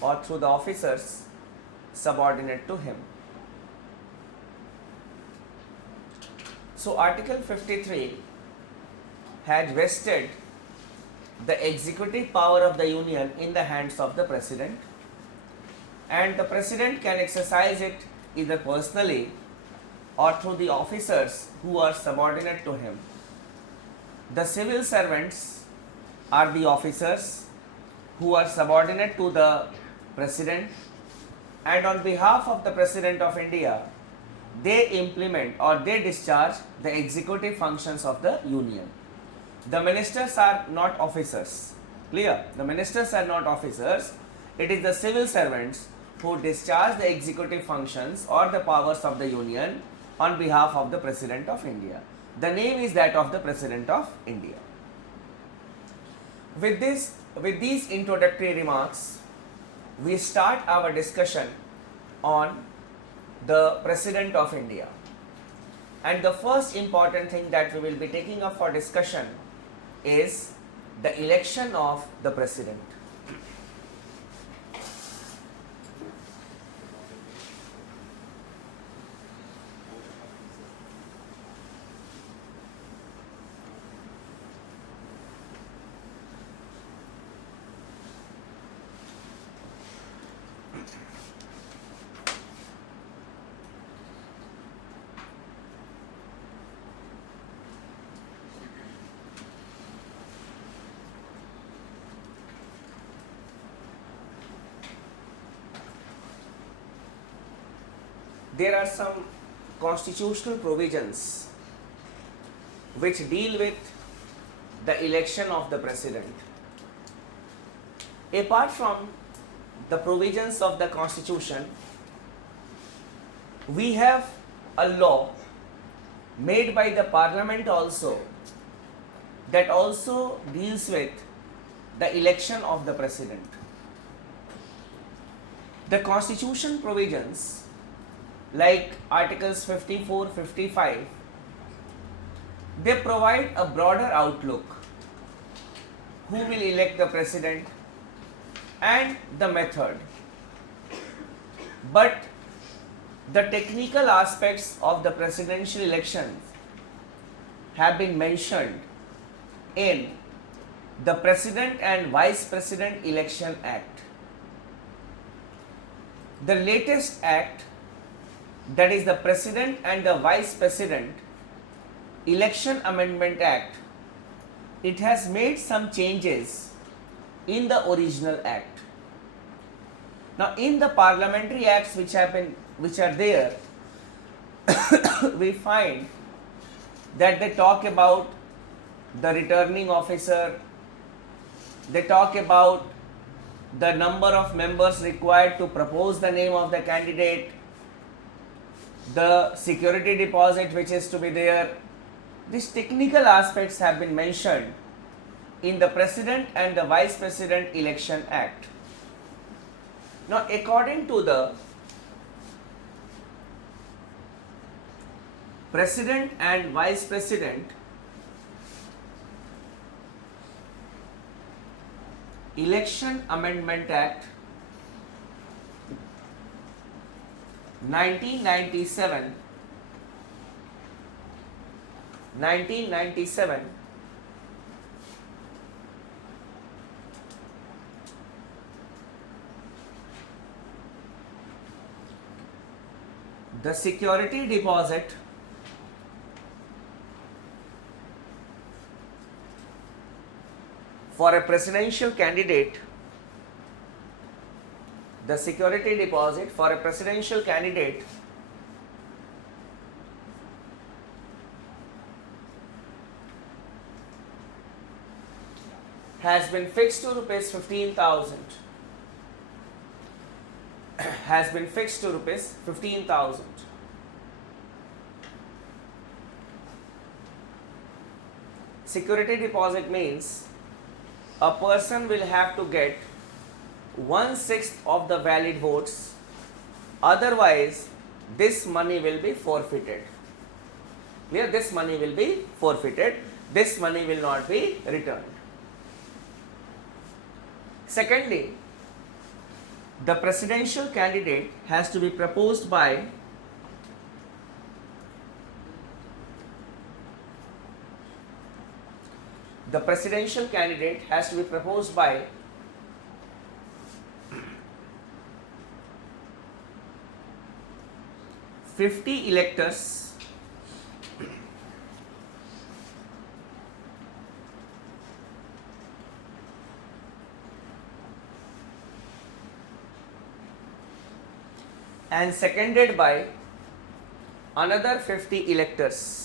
or through the officers subordinate to him. So Article 53 had vested the executive power of the Union in the hands of the President, and the President can exercise it either personally or through the officers who are subordinate to him. The civil servants are the officers who are subordinate to the President, and on behalf of the President of India, they implement or they discharge the executive functions of the Union. The ministers are not officers. Clear? The ministers are not officers. It is the civil servants who discharge the executive functions or the powers of the Union on behalf of the President of India. The name is that of the President of India. With these introductory remarks, we start our discussion on the President of India. And the first important thing that we will be taking up for discussion is the election of the President. There are some constitutional provisions which deal with the election of the President. Apart from the provisions of the Constitution, we have a law made by the Parliament also that also deals with the election of the President. The Constitution provisions like Articles 54, 55, they provide a broader outlook who will elect the President and the method. But the technical aspects of the presidential elections have been mentioned in the President and Vice President Election Act. The latest act, that is the President and the Vice President Election Amendment Act, it has made some changes in the original act. Now in the parliamentary acts which are there, we find that they talk about the returning officer, they talk about the number of members required to propose the name of the candidate, the security deposit which is to be there. These technical aspects have been mentioned in the President and the Vice President Election Act. Now, according to the President and Vice President Election Amendment Act 1997, the security deposit for a presidential candidate, the security deposit for a presidential candidate has been fixed to rupees 15,000. Has been fixed to rupees 15,000. Security deposit means a person will have to get 1/6 of the valid votes, otherwise this money will be forfeited. Clear? This money will be forfeited. This money will not be returned. Secondly, The presidential candidate has to be proposed by the presidential candidate has to be proposed by fifty electors and seconded by another 50 electors.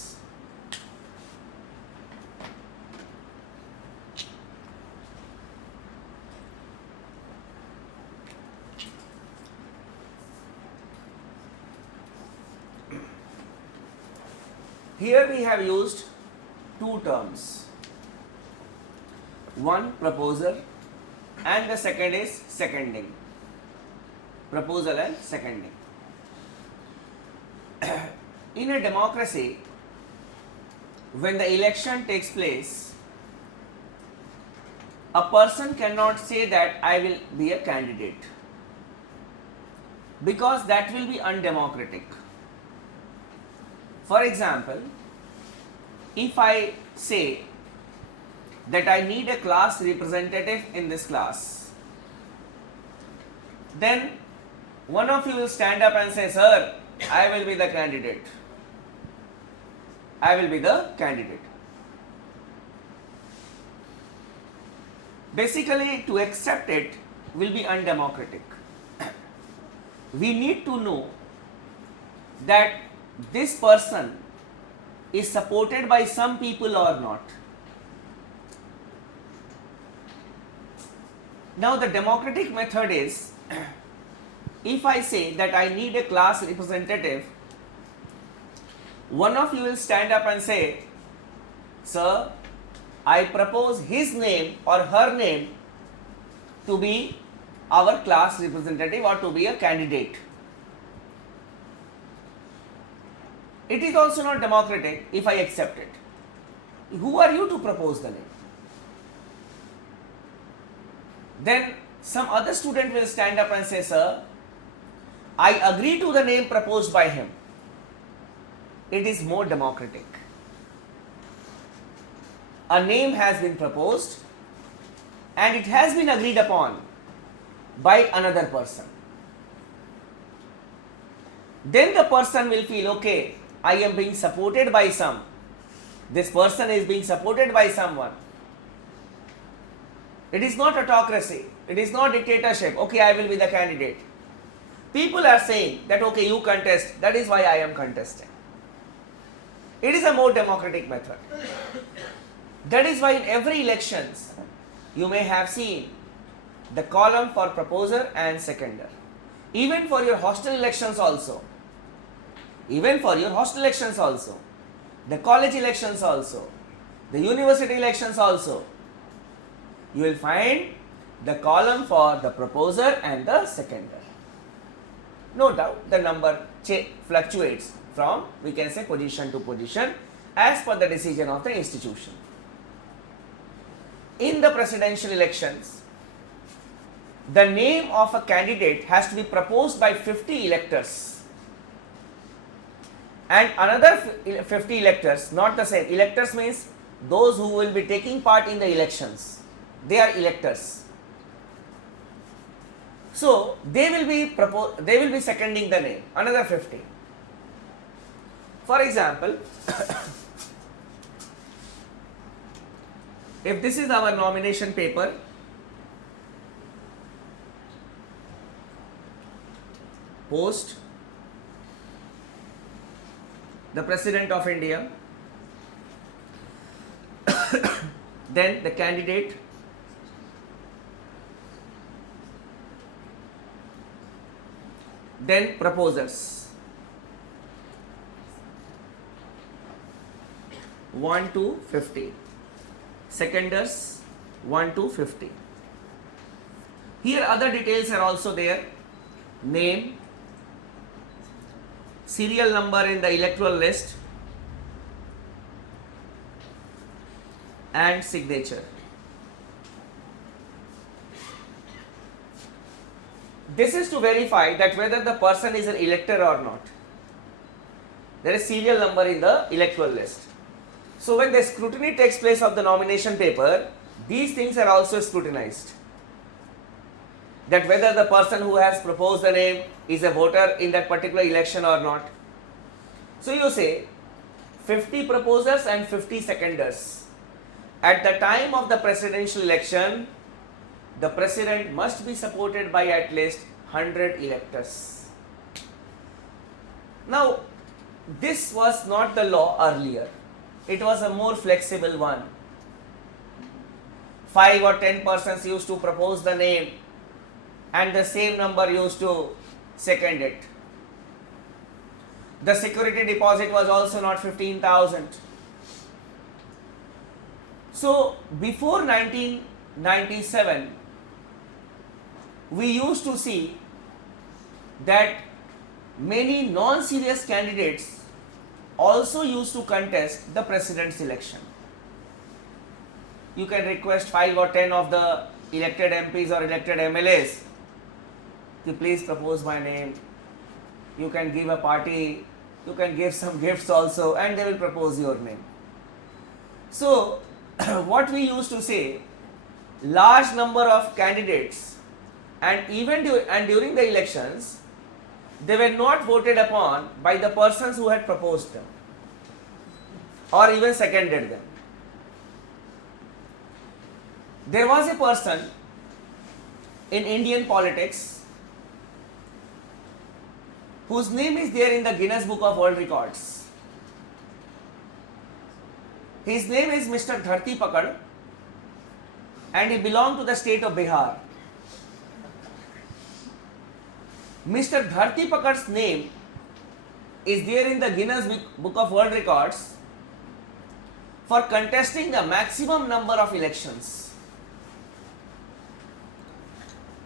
Here we have used two terms, one proposer and the second is seconding, proposal and seconding. In a democracy, when the election takes place, a person cannot say that I will be a candidate, because that will be undemocratic. For example, if I say that I need a class representative in this class, then one of you will stand up and say, sir, I will be the candidate. I will be the candidate. Basically, to accept it will be undemocratic. We need to know that this person is supported by some people or not. Now the democratic method is, if I say that I need a class representative, one of you will stand up and say, sir, I propose his name or her name to be our class representative or to be a candidate. It is also not democratic if I accept it. Who are you to propose the name? Then some other student will stand up and say, sir, I agree to the name proposed by him. It is more democratic. A name has been proposed and it has been agreed upon by another person. Then the person will feel, okay, I am being supported by some. This person is being supported by someone. It is not autocracy. It is not dictatorship. Okay, I will be the candidate. People are saying that, okay, you contest. That is why I am contesting. It is a more democratic method. That is why in every elections, you may have seen the column for proposer and seconder. Even for your hostel elections also. Even for your hostel elections also. The college elections also. The university elections also. You will find the column for the proposer and the seconder. No doubt the number fluctuates from, we can say, position to position as per the decision of the institution. In the presidential elections, the name of a candidate has to be proposed by 50 electors. And another 50 electors, not the same. Electors means those who will be taking part in the elections. They are electors. So they will be seconding the name, another 50. For example, if this is our nomination paper, post the President of India, then the candidate, then proposers, 1 to 50, seconders 1 to 50. Here other details are also there, name, serial number in the electoral list and signature. This is to verify that whether the person is an elector or not. There is serial number in the electoral list. So when the scrutiny takes place of the nomination paper, these things are also scrutinized. That whether the person who has proposed the name is a voter in that particular election or not. So you say 50 proposers and 50 seconders. At the time of the presidential election, the president must be supported by at least 100 electors. Now, this was not the law earlier. It was a more flexible one. 5 or 10 persons used to propose the name and the same number used to second it. The security deposit was also not 15,000. So, before 1997, we used to see that many non-serious candidates also used to contest the president's election. You can request 5 or 10 of the elected MPs or elected MLAs to please propose my name. You can give a party, you can give some gifts also, and they will propose your name. So, what we used to say, large number of candidates and even during the elections, they were not voted upon by the persons who had proposed them or even seconded them. There was a person in Indian politics whose name is there in the Guinness Book of World Records. His name is Mr. Dharti Pakad and he belonged to the state of Bihar. Mr. Dharti Pakad's name is there in the Guinness Book of World Records for contesting the maximum number of elections.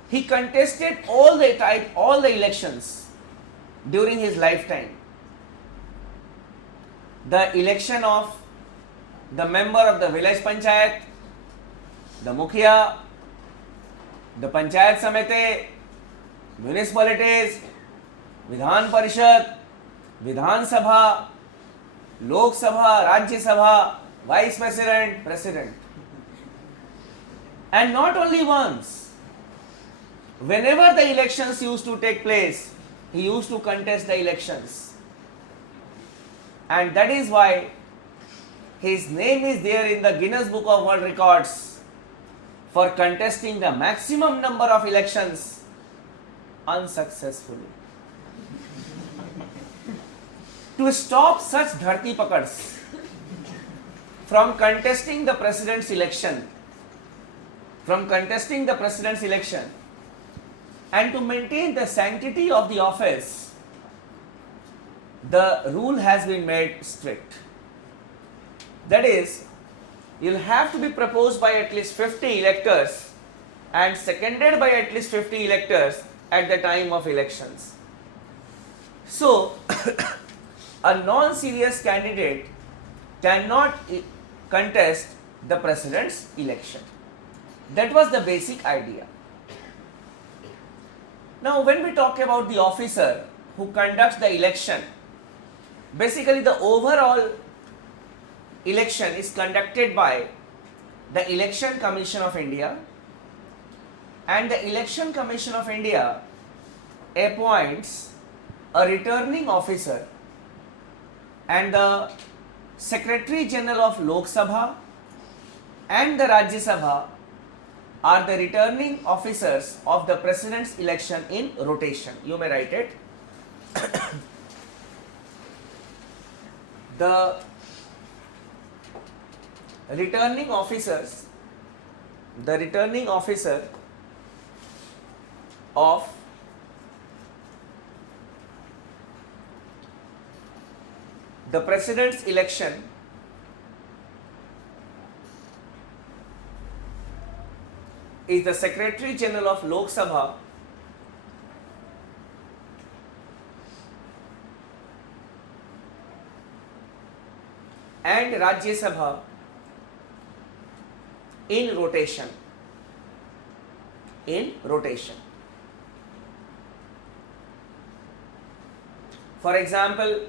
He contested all the elections during his lifetime. The election of the member of the village panchayat, the mukhiya, the panchayat samiti, municipalities, Vidhan Parishad, Vidhan Sabha, Lok Sabha, Rajya Sabha, Vice President, President. And not only once, whenever the elections used to take place, he used to contest the elections. And that is why his name is there in the Guinness Book of World Records for contesting the maximum number of elections unsuccessfully. To stop such Dharti Pakads from contesting the president's election, and to maintain the sanctity of the office, the rule has been made strict. That is, you'll have to be proposed by at least 50 electors and seconded by at least 50 electors at the time of elections. So, a non-serious candidate cannot contest the president's election. That was the basic idea. Now, when we talk about the officer who conducts the election, basically the overall election is conducted by the Election Commission of India, and the Election Commission of India appoints a returning officer, and the Secretary General of Lok Sabha and the Rajya Sabha are the returning officers of the president's election in rotation. You may write it. The returning officer of the president's election is the Secretary General of Lok Sabha and Rajya Sabha in rotation. For example,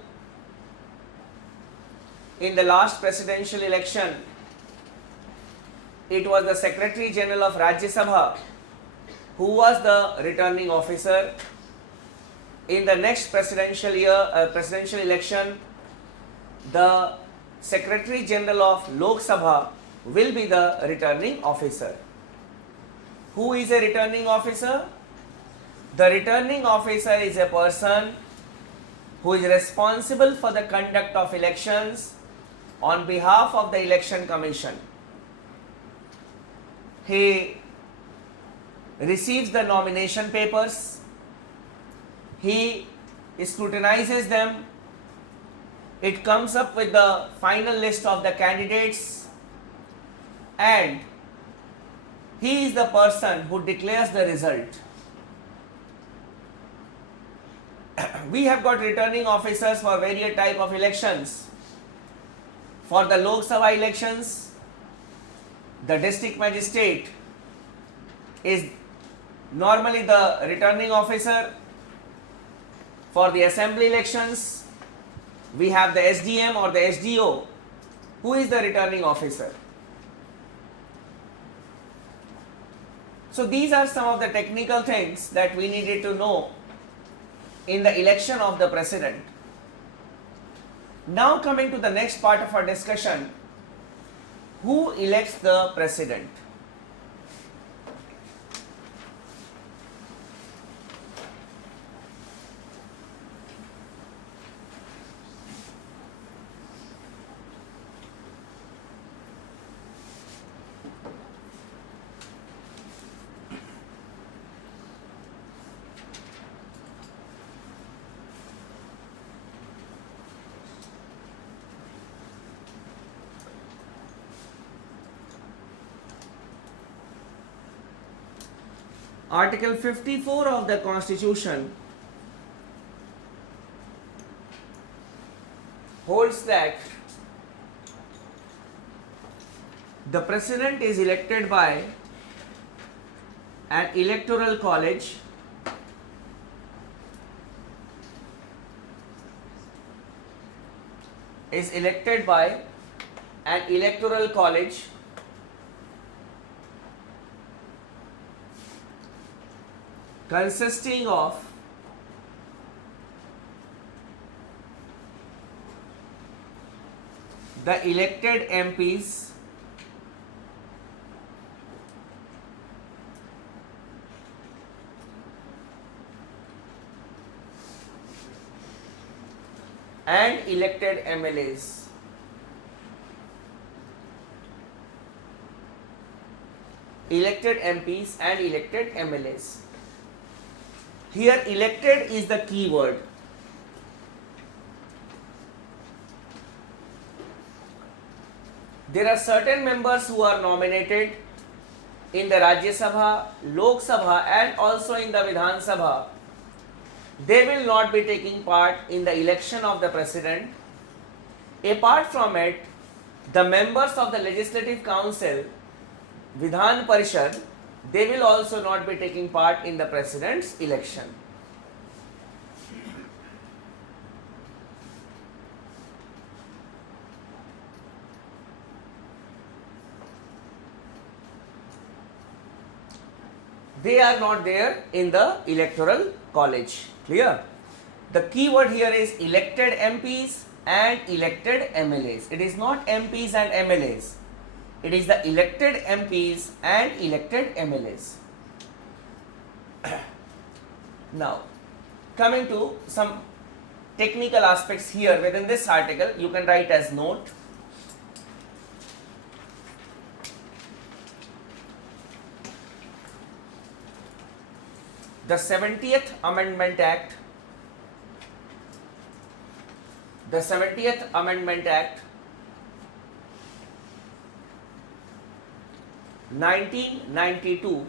in the last presidential election, it was the Secretary General of Rajya Sabha who was the returning officer. In the next presidential election, the Secretary General of Lok Sabha will be the returning officer. Who is a returning officer? The returning officer is a person who is responsible for the conduct of elections on behalf of the Election Commission. He receives the nomination papers, he scrutinizes them, it comes up with the final list of the candidates, and he is the person who declares the result. We have got returning officers for various type of elections. For the Lok Sabha elections, the district magistrate is normally the returning officer. For the assembly elections, we have the SDM or the SDO, who is the returning officer. So these are some of the technical things that we needed to know in the election of the president. Now coming to the next part of our discussion, who elects the president? Article 54 of the Constitution holds that the president is elected by an electoral college consisting of the elected MPs and elected MLAs. Elected MPs and elected MLAs. Here elected is the key word. There are certain members who are nominated in the Rajya Sabha, Lok Sabha and also in the Vidhan Sabha. They will not be taking part in the election of the president. Apart from it, the members of the Legislative Council, Vidhan Parishad, they will also not be taking part in the president's election. They are not there in the electoral college. Clear? The key word here is elected MPs and elected MLAs. It is not MPs and MLAs. It is the elected MPs and elected MLAs. Now, coming to some technical aspects here within this article, you can write as note. The 70th Amendment Act, 1992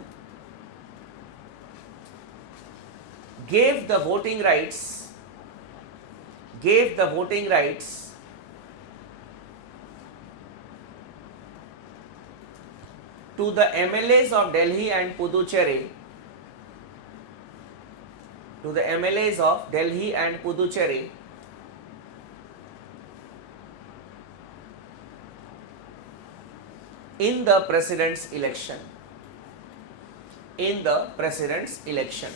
gave the voting rights to the MLAs of Delhi and Puducherry, in the president's election. In the president's election.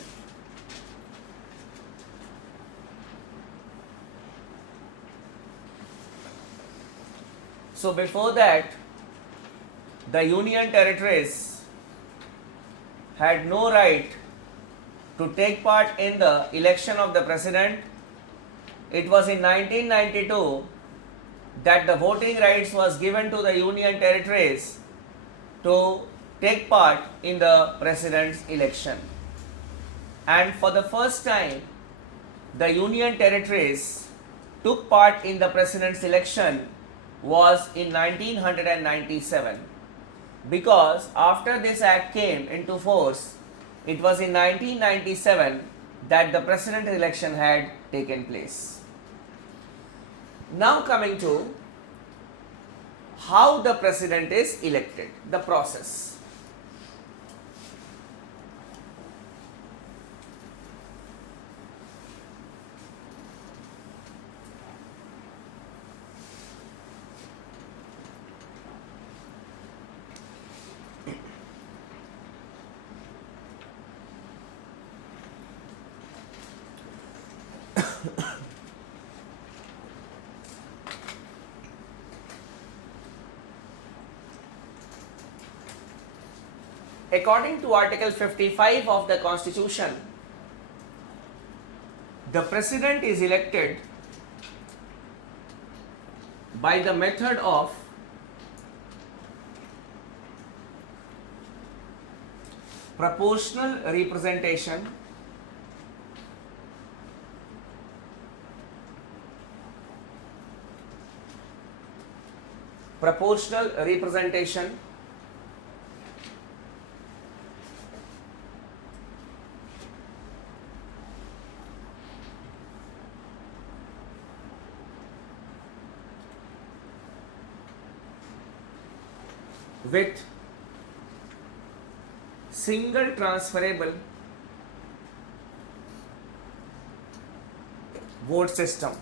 So before that, the union territories had no right to take part in the election of the president. It was in 1992 that the voting rights was given to the union territories to take part in the president's election. And for the first time, the union territories took part in the president's election was in 1997, because after this act came into force, it was in 1997 that the president's election had taken place. Now coming to how the president is elected, the process. According to Article 55 of the Constitution, the President is elected by the method of proportional representation with single transferable vote system.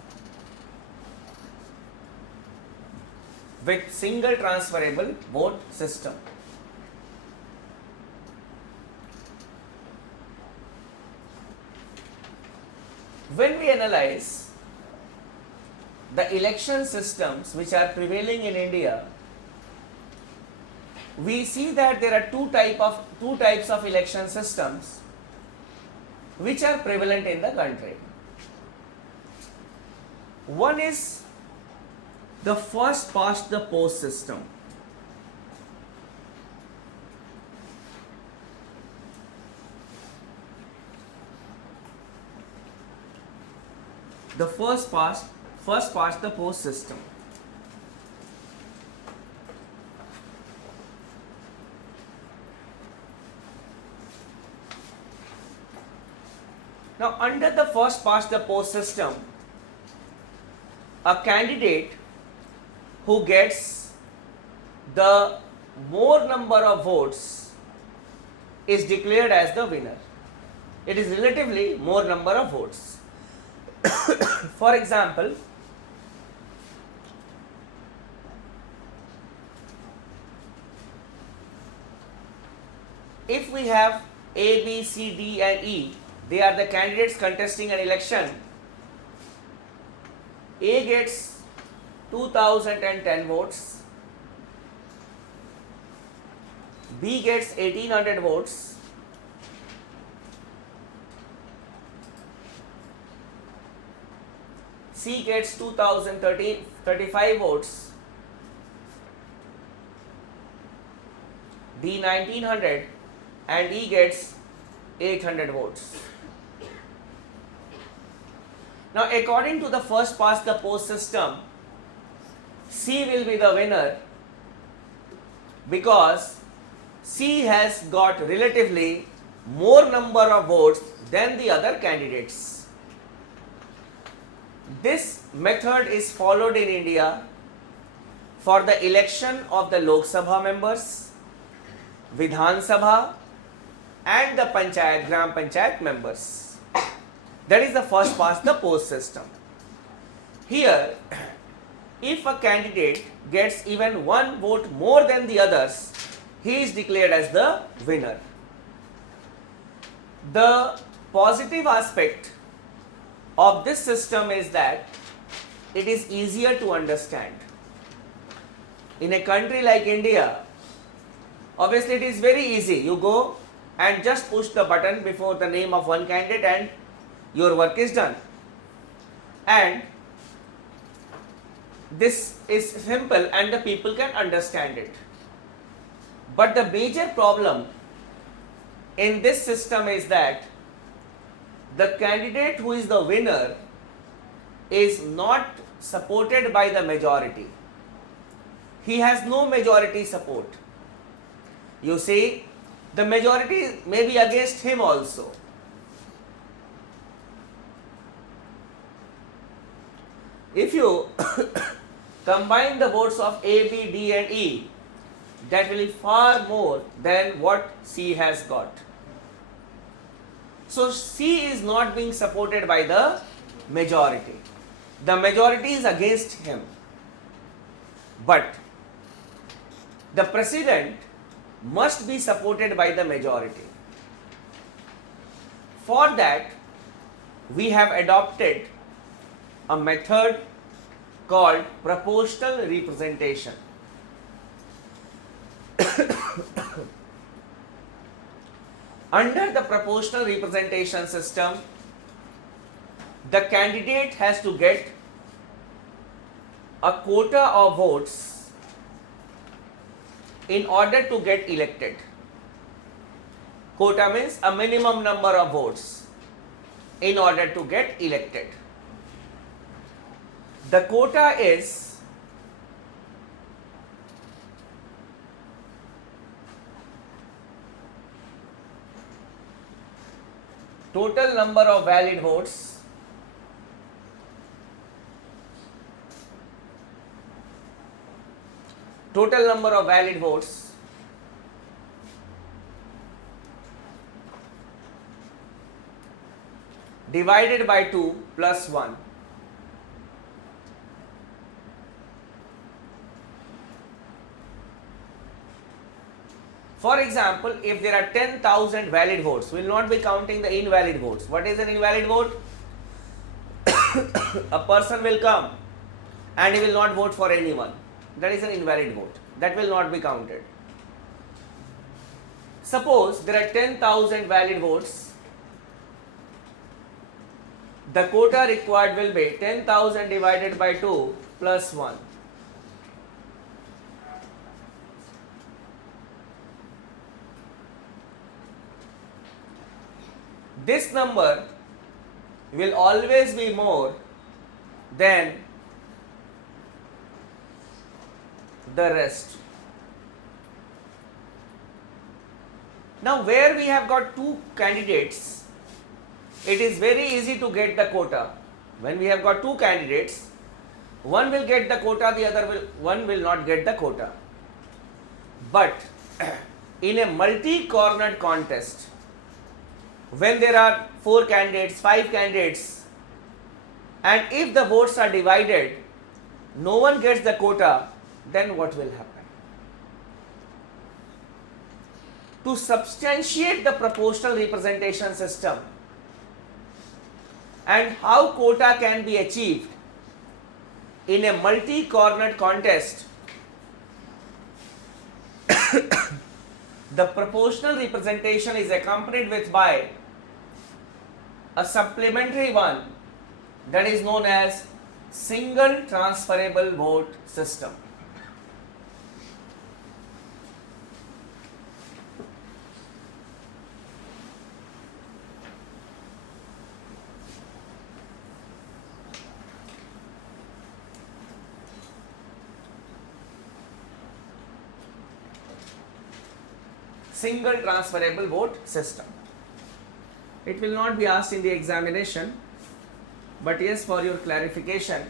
With single transferable vote system. When we analyze the election systems which are prevailing in India, we see that there are two types of election systems which are prevalent in the country. One is the first past the post system. The first past the post system. Now, under the first past the post system, a candidate who gets the more number of votes is declared as the winner. It is relatively more number of votes. For example, if we have A, B, C, D and E, they are the candidates contesting an election. A gets 2010 votes, B gets 1800 votes, C gets 2035 votes, D 1900 and E gets 800 votes. Now, according to the first past the post system, C will be the winner because C has got relatively more number of votes than the other candidates. This method is followed in India for the election of the Lok Sabha members, Vidhan Sabha and the Panchayat, Gram Panchayat members. That is the first past the post system. Here, if a candidate gets even one vote more than the others, he is declared as the winner. The positive aspect of this system is that it is easier to understand. In a country like India, obviously it is very easy. You go and just push the button before the name of one candidate and your work is done. And this is simple and the people can understand it. But the major problem in this system is that the candidate who is the winner is not supported by the majority. He has no majority support. You see, the majority may be against him also. If you combine the votes of A, B, D and E, that will be far more than what C has got. So C is not being supported by the majority. The majority is against him. But the president must be supported by the majority. For that, we have adopted a method called proportional representation. Under the proportional representation system, the candidate has to get a quota of votes in order to get elected. Quota means a minimum number of votes in order to get elected. The quota is total number of valid votes divided by 2 plus 1. For example, if there are 10,000 valid votes, we will not be counting the invalid votes. What is an invalid vote? A person will come and he will not vote for anyone. That is an invalid vote. That will not be counted. Suppose there are 10,000 valid votes. The quota required will be 10,000 divided by 2 plus 1. This number will always be more than the rest. Now, where we have got two candidates, it is very easy to get the quota. When we have got two candidates, one will get the quota, one will not get the quota. But in a multi-cornered contest, when there are 4 candidates, 5 candidates, and if the votes are divided, no one gets the quota, then what will happen? To substantiate the proportional representation system and how quota can be achieved in a multi-cornered contest, the proportional representation is accompanied with by a supplementary one that is known as single transferable vote system. Single transferable vote system. It will not be asked in the examination, but yes, for your clarification,